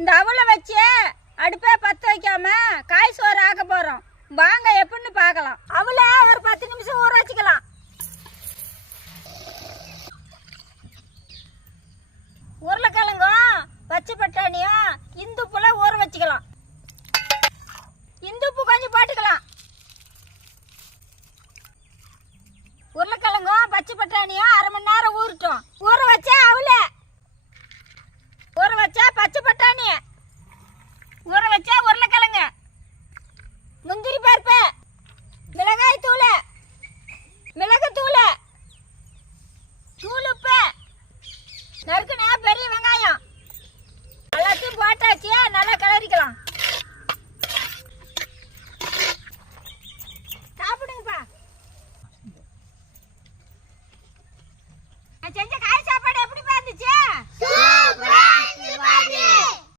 இந்த அவலை வச்சு அடுப்பே பற்ற வைக்காம காய் சோறு ஆக்க போகிறோம். வாங்க எப்படின்னு பார்க்கலாம். அவலை ஒரு 10 நிமிஷம் ஊற வச்சுக்கலாம். உருளைக்கிழங்கும் பச்சை பட்டாணியும் இந்துப்புல ஊற வச்சுக்கலாம். இந்துப்பு கொஞ்சம் போட்டுக்கலாம். உருளைக்கிழங்கும் பச்சை பட்டாணியும் அரை மணி நேரம் ஊறட்டும். ஊற வச்சா அவலை, ஊற வச்சா பச்சை பட்டாணி, ஊற வச்சா உருளைக்கிழங்கு, முந்திரி பருப்பு, மிளகாய் தூள், மிளகு தூள், தூள் உப்பு, நறுக்குன பெரிய வெங்காயம் எல்லாத்தையும் போட்டாச்சு. நல்லா கிளறிக்கலாம்.